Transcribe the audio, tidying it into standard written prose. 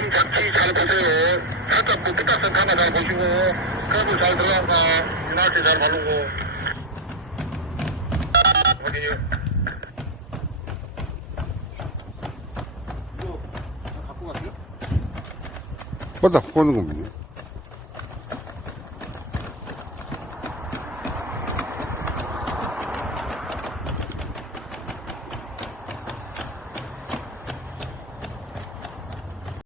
좀 잡지 잘 보세요. 살짝 그 삐딱선 하나 잘 보시고, 그래도 잘 들어간다. 이날씨 잘 바르고. 어디, 이거 다 갖고 갔어요? 바닥 보는 거군요.